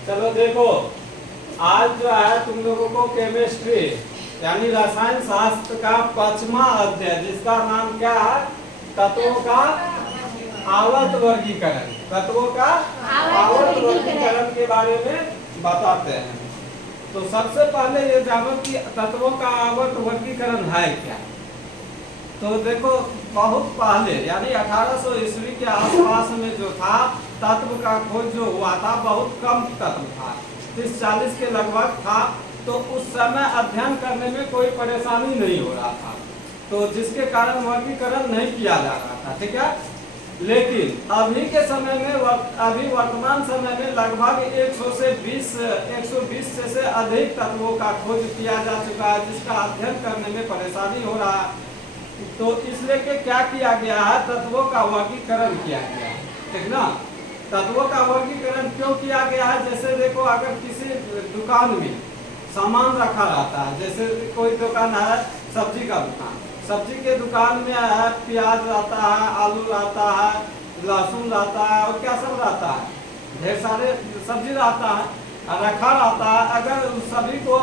चलो देखो, आज जो है तुम लोगों को केमिस्ट्री यानी रसायन शास्त्र का 5वां अध्याय, जिसका नाम क्या है, तत्वों का आवर्त वर्गीकरण। तत्वों का आवर्त वर्गीकरण के बारे में बताते हैं। तो सबसे पहले ये जानो कि तत्वों का आवर्त वर्गीकरण है क्या। तो देखो, बहुत पहले यानी 1800 ईस्वी के आसपास में जो था, तत्व का खोज जो हुआ था, बहुत कम तत्व था, 30-40 के लगभग था। तो उस समय अध्ययन करने में कोई परेशानी नहीं हो रहा था, तो जिसके कारण वर्गीकरण नहीं किया जा रहा था, ठीक है। लेकिन अभी के समय में, अभी वर्तमान समय में लगभग 120 से अधिक तत्वों का खोज किया जा चुका है, जिसका अध्ययन करने में परेशानी हो रहा है। तो इसलिए के क्या किया गया है, तत्वों का वर्गीकरण किया गया है, ठीक ना। तत्वों का वर्गीकरण क्यों किया गया है, जैसे देखो, अगर किसी दुकान में सामान रखा रहता है, जैसे कोई दुकान है, सब्जी का दुकान, सब्जी के दुकान में है, प्याज रहता है, आलू रहता है, लहसुन रहता है, और क्या सब रहता है, ढेर सारे सब्जी रहता है, रखा रहता है। अगर उन सभी को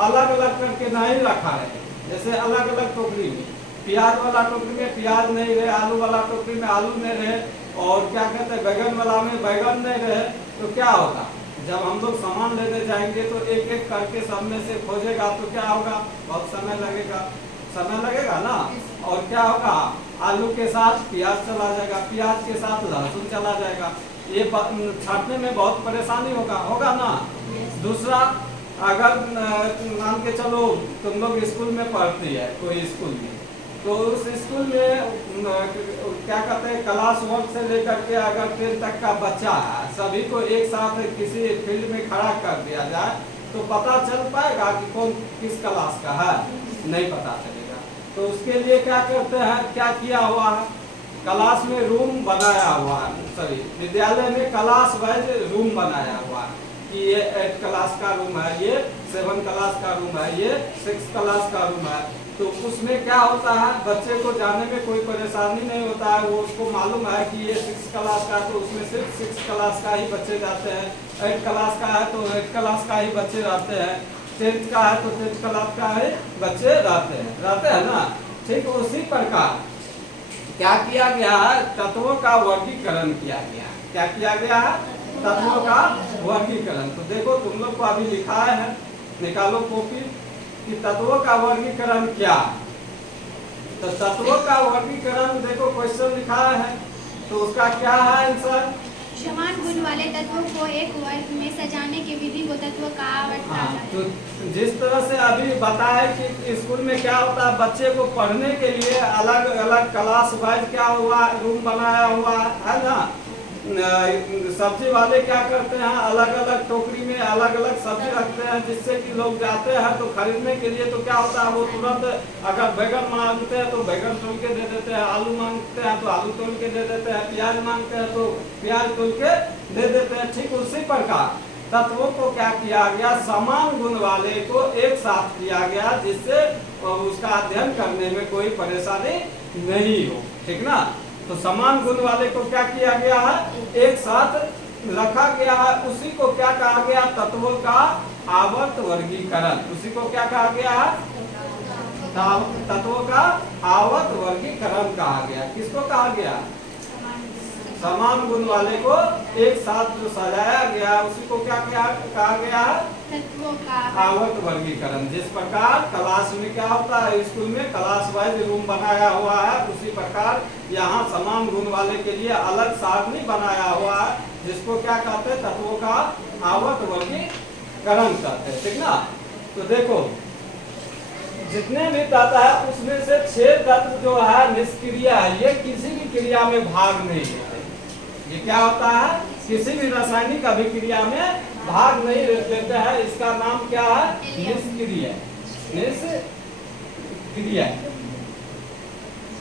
अलग अलग करके नहीं रखा है, जैसे अलग अलग टोकरी में, प्याज वाला टोकरी में प्याज नहीं रहे, आलू वाला टोकरी में आलू नहीं रहे, और क्या कहते हैं, बैगन वाला में बैगन नहीं रहे, तो क्या होगा, जब हम लोग सामान लेने जाएंगे तो एक एक करके सब में से खोजेगा, तो क्या होगा, बहुत समय लगेगा ना। और क्या होगा, आलू के साथ प्याज चला जाएगा, प्याज के साथ लहसुन चला जाएगा, ये छांटने में बहुत परेशानी होगा ना। दूसरा, अगर मान के चलो तुम लोग स्कूल में पढ़ती है, कोई स्कूल में, तो उस स्कूल में क्या कहते हैं, क्लास 1 से लेकर के अगर 10 तक का बच्चा है, सभी को एक साथ किसी फील्ड में खड़ा कर दिया जाए, तो पता चल पाएगा कि कौन किस क्लास का है, नहीं पता चलेगा। तो उसके लिए क्या करते हैं, क्या किया हुआ है, क्लास में रूम बनाया हुआ है, सॉरी, विद्यालय में क्लास वाइज रूम बनाया हुआ है कि ये 8 क्लास का रूम है, ये 7 क्लास का रूम है, ये 6 क्लास का रूम है। तो उसमें क्या होता है, बच्चे को जाने में कोई परेशानी नहीं होता है, वो उसको मालूम है कि ये 6 क्लास का, तो उसमें सिर्फ 6 क्लास का ही बच्चे जाते हैं, 8 क्लास का है तो 8 क्लास का ही बच्चे रहते हैं, 10th का है तो 10th क्लास का ही बच्चे रहते हैं ना। ठीक उसी प्रकार क्या किया गया है, तत्वों का वर्गीकरण किया गया। क्या किया गया है, तत्वों का वर्गीकरण। तो देखो, तुम लोग को अभी लिखा है, निकालो कॉपी, कि तत्वों का वर्गीकरण क्या है। तो तत्वों का वर्गीकरण देखो, क्वेश्चन लिखा है, तो उसका क्या है आंसर, समान गुण वाले तत्वों को एक वर्ग में सजाने की विधि को तत्व का आवर्त कहा जाता है। तो जिस तरह से अभी बताया कि स्कूल में क्या होता है, बच्चे को पढ़ने के लिए अलग अलग क्लास वाइज क्या हुआ, रूम बनाया हुआ है ना। सब्जी वाले क्या करते हैं, अलग अलग टोकरी में अलग अलग सब्जी रखते हैं, जिससे कि लोग जाते हैं तो खरीदने के लिए, तो क्या होता है, वो तुरंत अगर बैगन मांगते हैं तो बैगन तोल के दे देते हैं, आलू मांगते हैं तो आलू तोल के दे देते हैं, प्याज मांगते हैं तो प्याज तोल के दे देते हैं। ठीक उसी प्रकार तत्वों को क्या किया गया, समान गुण वाले को एक साथ किया गया, जिससे उसका अध्ययन करने में कोई परेशानी नहीं हो, ठीक ना। तो समान गुण वाले को क्या किया गया है, एक साथ रखा गया है। उसी को क्या कहा गया, तत्वों का आवर्त वर्गीकरण। उसी को क्या कहा गया है, तत्वों का आवर्त वर्गीकरण कहा गया। किसको कहा गया, समान गुण वाले को एक साथ जो सजाया गया, उसी को क्या कहा गया, तत्वों का आवर्त वर्गीकरण। जिस प्रकार क्लास में क्या होता है, स्कूल में क्लास वाइज रूम बनाया हुआ है, उसी प्रकार यहाँ समान गुण वाले के लिए अलग सारणी बनाया हुआ है, जिसको क्या कहते हैं, तत्वों का आवर्त वर्गीकरण कहते हैं, ठीक ना। तो देखो, जितने भी तत्व है उसमें से 6 तत्व जो है निष्क्रिय है, ये किसी भी क्रिया में भाग नहीं लेते। ये क्या होता है, किसी भी रासायनिक अभिक्रिया में भाग नहीं लेते हैं। इसका नाम क्या है, निष्क्रिय। निष्क्रिय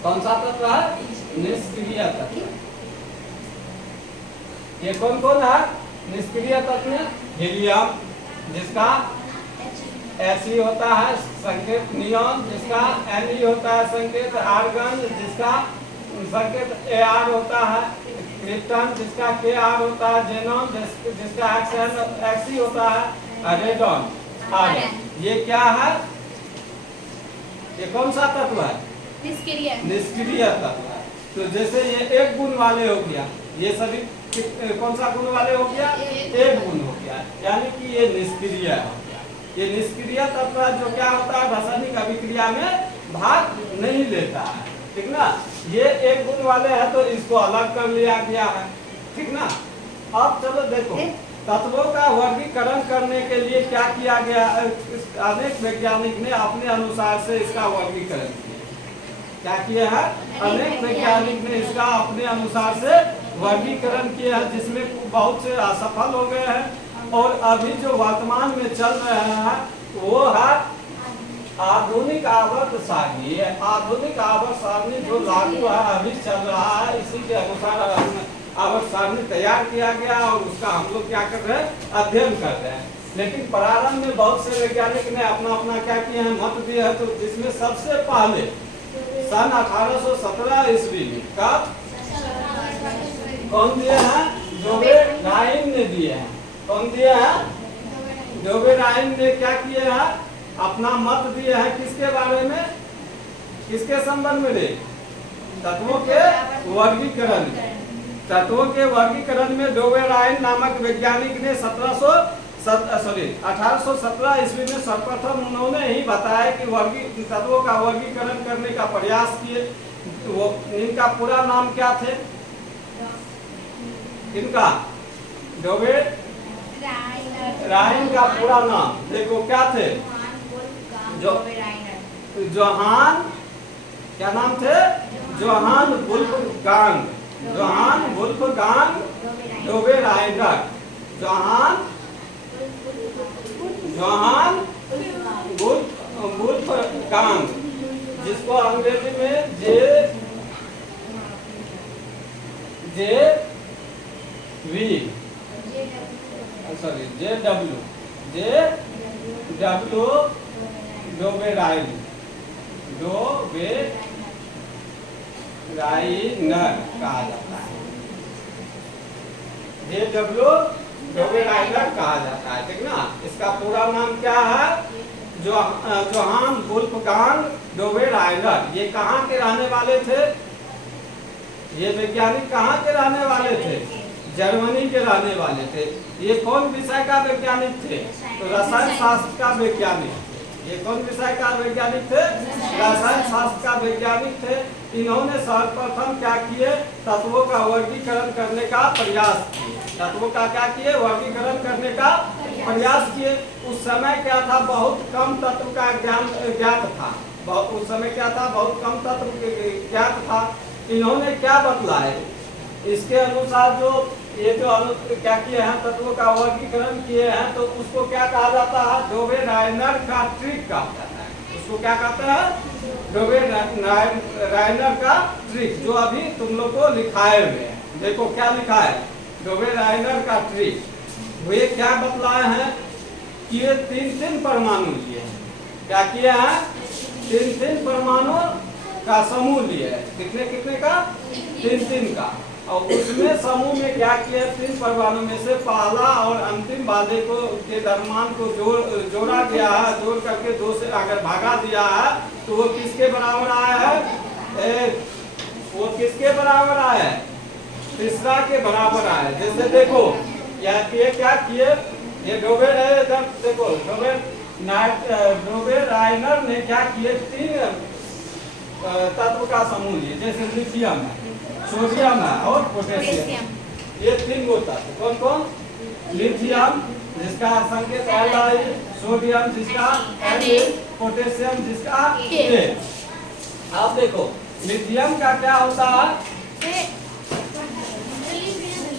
कौन सा तत्व है, निष्क्रिय तत्व। ये कौन कौन है निष्क्रिय तत्व, हीलियम जिसका He होता है संकेत, नियॉन जिसका Ne होता है संकेत, आर्गन जिसका संकेत Ar होता है, क्रिप्टन जिसका Kr होता है, जेनॉन जिसका Xe होता है, रेडॉन Rn। ये क्या है? ये कौन सा तत्व है? निष्क्रिय तत्व है। तो जैसे ये एक गुण वाले हो गया, ये सभी कौन सा गुण वाले हो गया? एक गुण हो गया, यानी कि ये निष्क्रिय हो गया। ये निष्क्रिय तत्व जो क्या होता है? रासायनिक अभिक्रिया में भाग नहीं लेता है, ठीक ना। ये एक गुण वाले हैं तो इसको अलग कर लिया गया है, ठीक ना। अब चलो देखो तत्वों का वर्गीकरण करने के लिए क्या किया गया? अनेक वैज्ञानिक ने अपने अनुसार से इसका वर्गीकरण किया। क्या किया है? अनेक वैज्ञानिक ने इसका अपने अनुसार से वर्गीकरण किया है, जिसमें बहुत से असफल हो गए हैं और अभी जो वर्तमान में चल रहे हैं वो है आधुनिक आवर्त सारणी। आधुनिक आवर्त सारणी जो लागू है, अभी चल रहा है, इसी के अनुसार आवर्त सारणी तैयार किया गया और उसका हम लोग क्या कर रहे हैं? अध्ययन कर रहे हैं। लेकिन प्रारंभ में बहुत से वैज्ञानिक ने अपना अपना क्या किया है? मत दिया है। तो जिसमें सबसे पहले सन 1817 ईस्वी में कब कौन दिए हैं? डोबेराइन ने दिए हैं। कौन दिए हैं? डोबेराइन ने क्या किए हैं? अपना मत दिए हैं। किसके बारे में? किसके संबंध में? तत्वों के वर्गीकरण। तत्वों के वर्गीकरण में डोबेराइन नामक वैज्ञानिक ने 1817 ईस्वी में सर्वप्रथम उन्होंने ही बताया कि तत्वों का वर्गीकरण करने का प्रयास किए। वो इनका पूरा नाम क्या थे? इनका डोबेराइन का पूरा नाम देखो क्या थे? जोहान क्या नाम थे? Johann Wolfgang Dobereiner. Johann Wolfgang, जिसको अंग्रेजी में जेडब्ल्यू डोबेराइनर कहा जाता है। जेडब्ल्यू डोबेराइनर कहा जाता है, ठीक ना। इसका पूरा नाम क्या है? Johann Wolfgang Dobereiner. ये कहाँ के रहने वाले थे? ये वैज्ञानिक कहाँ के रहने वाले थे? जर्मनी के रहने वाले थे। ये कौन विषय का वैज्ञानिक थे? तो रसायन शास्त्र का वैज्ञानिक। ये कौन विषय का वैज्ञानिक थे? रसायन शास्त्र का वैज्ञानिक थे। इन्होंने सर्वप्रथम क्या किए? तत्वों का वर्गीकरण करने का प्रयास किए। तत्वों का क्या किए? वर्गीकरण करने का प्रयास किए। उस समय क्या था? बहुत कम तत्व का ज्ञात था। उस समय क्या था? बहुत कम तत्व ज्ञात था। इन्होंने क्या बतलाया? इसके अनुसार जो ये जो क्या किए हैं? तत्वों का वर्गीकरण किए हैं, तो उसको क्या कहा जाता है? डोबेराइनर का ट्रिक कहा जाता है। उसको क्या कहते हैं? डोबेराइनर का ट्रिक, जो अभी तुम लोग को लिखाए हुए हैं। देखो क्या लिखा है? डोबेराइनर का ट्रिक। वे क्या बतलाए हैं कि ये 3 परमाणु लिए हैं। क्या किए हैं? 3 परमाणु का समूह लिए है। कितने का? 3 का। और उसमें समूह में क्या किया? 3 परमाणु में से पहला और अंतिम वाले को के द्रव्यमान को जोड़ा गया है। जोड़ करके 2 से अगर भागा दिया है तो वो किसके बराबर आया है? वो किसके बराबर आया है? तीसरा के बराबर आया है। जैसे देखो ये क्या किए? ये देखो डोबेराइनर ने क्या किए? 3 तत्व का समूह लिए। जैसे लिथियम है, सोडियम है और पोटेशियम। ये 3 गो तत्व कौन कौन? लिथियम जिसका संकेत Li, सोडियम जिसका Na, पोटेशियम जिसका K। अब देखो लिथियम का क्या होता है?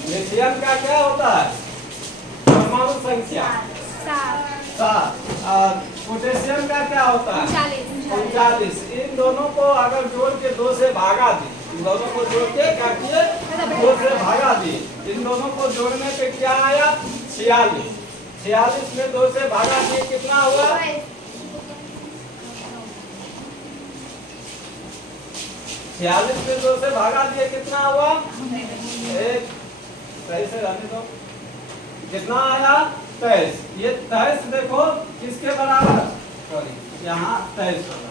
लिथियम का क्या होता है? परमाणु संख्या 7। पोटेशियम का क्या होता है? 39। इन दोनों को अगर जोड़ के 2 से भागा दी, इन दोनों को जोड़ के क्या किए? 2 से भागा दी। इन दोनों को जोड़ने पे क्या आया? 46। 46 में 2 से भागा दिए कितना हुआ? 46 में 2 से भागा दिए कितना हुआ? एक, सही से रहने दो। कितना आया? 23। ये 23 देखो किसके बराबर, सॉरी यहाँ 23 होगा,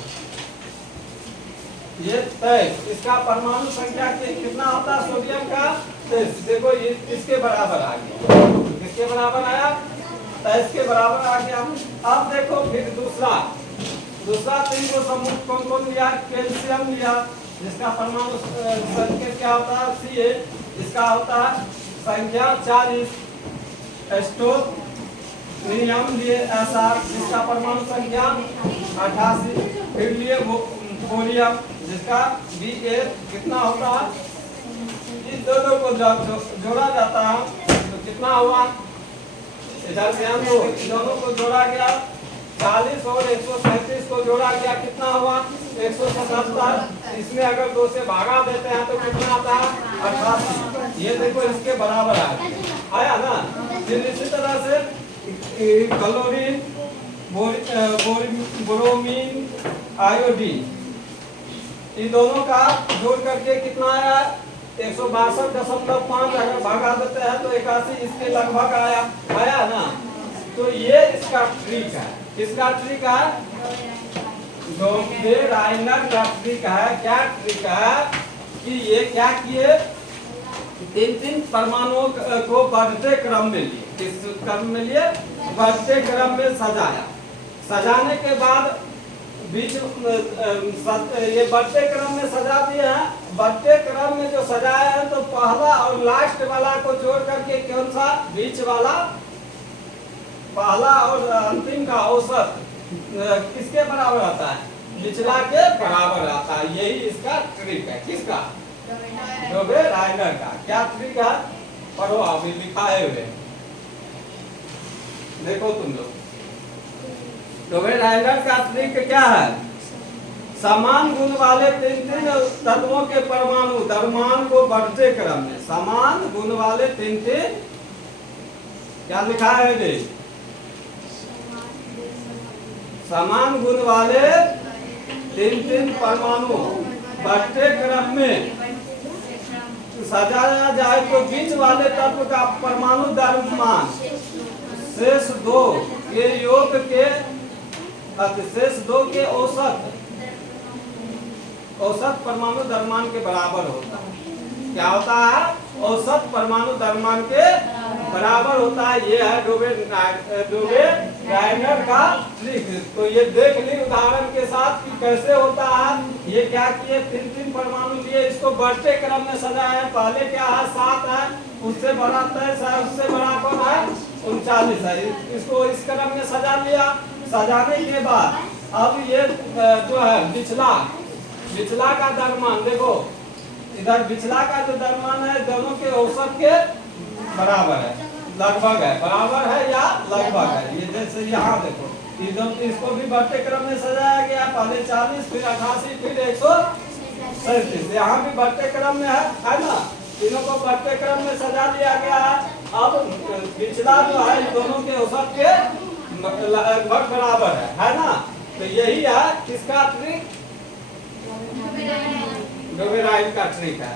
ये 23 इसका परमाणु संख्या कितना होता है सोडियम का? 23। देखो ये इसके बराबर आ गया, किसके बराबर आया? 23 के बराबर आ गया। अब देखो फिर दूसरा 3 को समूह कौन कौन लिया? कैल्शियम लिया, जिसका परमाणु संख्या क्या होता है? Ca, इसका होता है संख्या 40। एस्टोनियम लिए Sr, जिसका परमाणु संख्या 88। फिर लिए वोलियम, जिसका Ba कितना होता है? इस दोनों को जोड़ा जाता है तो कितना हुआ? इधर ध्यान दो, इन दोनों को जोड़ा गया 40 और 137 को जोड़ा गया कितना हुआ? 177। इसमें अगर 2 से भागा देते हैं तो कितना आता है? 88। ये देखो इसके बराबर आया ना। फिर इसी तरह से क्लोरीन, ब्रोमीन, आयोडीन, इन दोनों का जोड़ करके कितना आया? 162.5। अगर भागा देते हैं तो 81, इसके लगभग आया ना। तो ये इसका ट्रिक है। किसका ट्रिक है? डोबे राइनर का ट्रिक है। क्या ट्रिक है कि ये क्या किए? 3 परमाणुओं को बढ़ते क्रम में लिए। किस क्रम में लिए? बढ़ते क्रम में सजाया। सजाने के बाद बीच ये बढ़ते क्रम में सजा दिए हैं। बढ़ते क्रम में जो सजाया है तो पहला और लास्ट वाला को जोड़ करके कौन सा? बीच वाला, पहला और अंतिम का औसत किसके बराबर आता है? निचला के बराबर आता है। यही इसका ट्रिक है। किसका? डोबे राइनर का। क्या ट्रिक है? पढ़ो, अभी लिखाए हुए देखो तुम लोग। डोबे राइनर का ट्रिक क्या है? समान गुण वाले 3 तत्वों के परमाणु द्रव्यमान को बढ़ते क्रम में, समान गुण वाले 3 क्या लिखा है जी? समान गुण वाले 3 परमाणु बढ़ते क्रम में सजाया जाए तो बीच वाले तत्व का परमाणु द्रव्यमान शेष 2 के योग के शेष 2 के औसत परमाणु द्रव्यमान के बराबर होता है। क्या होता है? औसत परमाणु द्रव्यमान के बराबर होता है। ये है डोबे राइनर का ट्रिक। तो ये देख ली उदाहरण के साथ कि कैसे होता है। ये क्या किए? 3 परमाणु लिए, इसको बढ़ते क्रम में सजाया है। पहले क्या है? 7 है, उससे बड़ा 23 है, उससे बड़ा कौन है? 39 है। इसको इस क्रम में सजा लिया। सजाने के बाद अब ये जो है बिचला का द्रव्यमान देखो, इधर बिचला का जो द्रव्यमान है दोनों के औसत के बराबर है, लगभग है, बराबर है या लगभग है। ये जैसे यहाँ देखो, इसको भी बढ़ते क्रम में सजाया गया। पहले 40, फिर 88, फिर 137। यहाँ भी बढ़ते क्रम में है ना। तीनों को बढ़ते क्रम में सजा दिया गया है। अब बिचला जो है दोनों के औसत के लगभग बराबर है ना। तो यही है किसका ट्रिक? डोबे राइनर का ट्रिक है।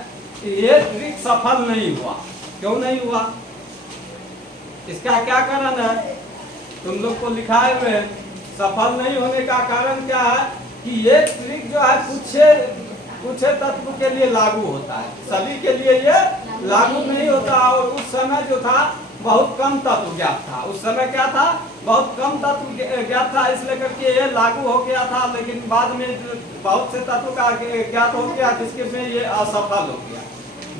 ये ट्रिक सफल नहीं हुआ। क्यों नहीं हुआ? इसका क्या कारण है? तुम लोग को लिखाए हुए सफल नहीं होने का कारण क्या है कि ये ट्रिक जो है कुछ तत्व के लिए लागू होता है, सभी के लिए ये लागू नहीं होता। और उस समय जो था बहुत कम तत्व ज्ञात था। उस समय क्या था? बहुत कम तत्व ज्ञात था, इसलिए करके ये लागू हो गया था। लेकिन बाद में बहुत से तत्व का ज्ञात हो गया, जिसके में ये असफल हो गया,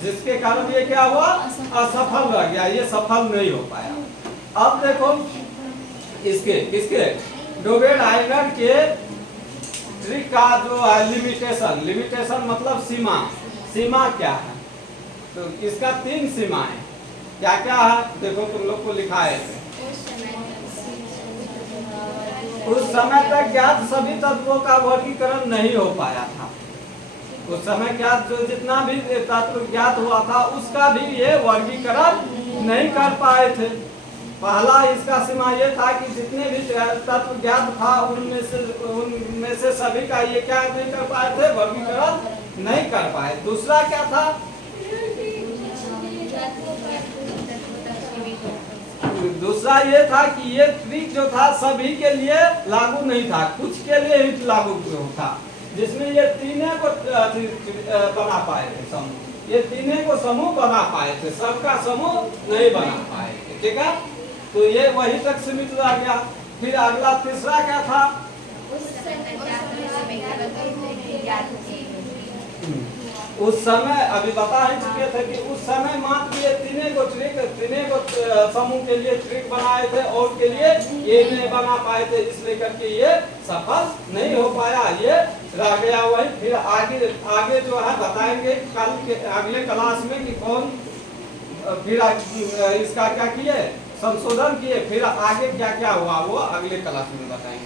जिसके कारण ये क्या हुआ? असफल रह गया। ये सफल नहीं हो पाया। अब देखो इसके डोबे राइनर के ट्रिक का जो है लिमिटेशन मतलब सीमा क्या है? तो इसका 3 सीमाएं क्या क्या है? देखो तुम लोग को लिखा है। उस समय तक ज्ञात सभी तत्वों का वर्गीकरण नहीं हो पाया था। उस समय ज्ञात जो जितना भी तत्व ज्ञात हुआ था उसका भी ये वर्गीकरण नहीं कर पाए थे। पहला इसका सीमा ये था कि जितने भी तत्व ज्ञात था उनमें से सभी का ये क्या नहीं कर पाए थे? वर्गीकरण नहीं कर पाए। दूसरा क्या था? दूसरा ये था कि ये ट्रिक जो था सभी के लिए लागू नहीं था, कुछ के लिए ही लागू था, जिसमें ये तीनों को बना पाए थे समूह। ये तीनों को समूह बना पाए थे, सबका समूह नहीं बना पाए थे। ठीक है, तो ये वही तक सीमित रह गया। फिर अगला तीसरा क्या था? उस समय अभी बता ही चुके थे कि उस समय मात्र ये तीनों को समूह के लिए ट्रिक बनाए थे और के लिए ये नहीं बना पाए थे, इसलिए करके ये सफल नहीं हो पाया, ये रह गया वही। फिर आगे जो है बताएंगे कल के अगले क्लास में कि कौन फिर इसका क्या किए, संशोधन किए, फिर आगे क्या क्या हुआ वो अगले क्लास में बताएंगे।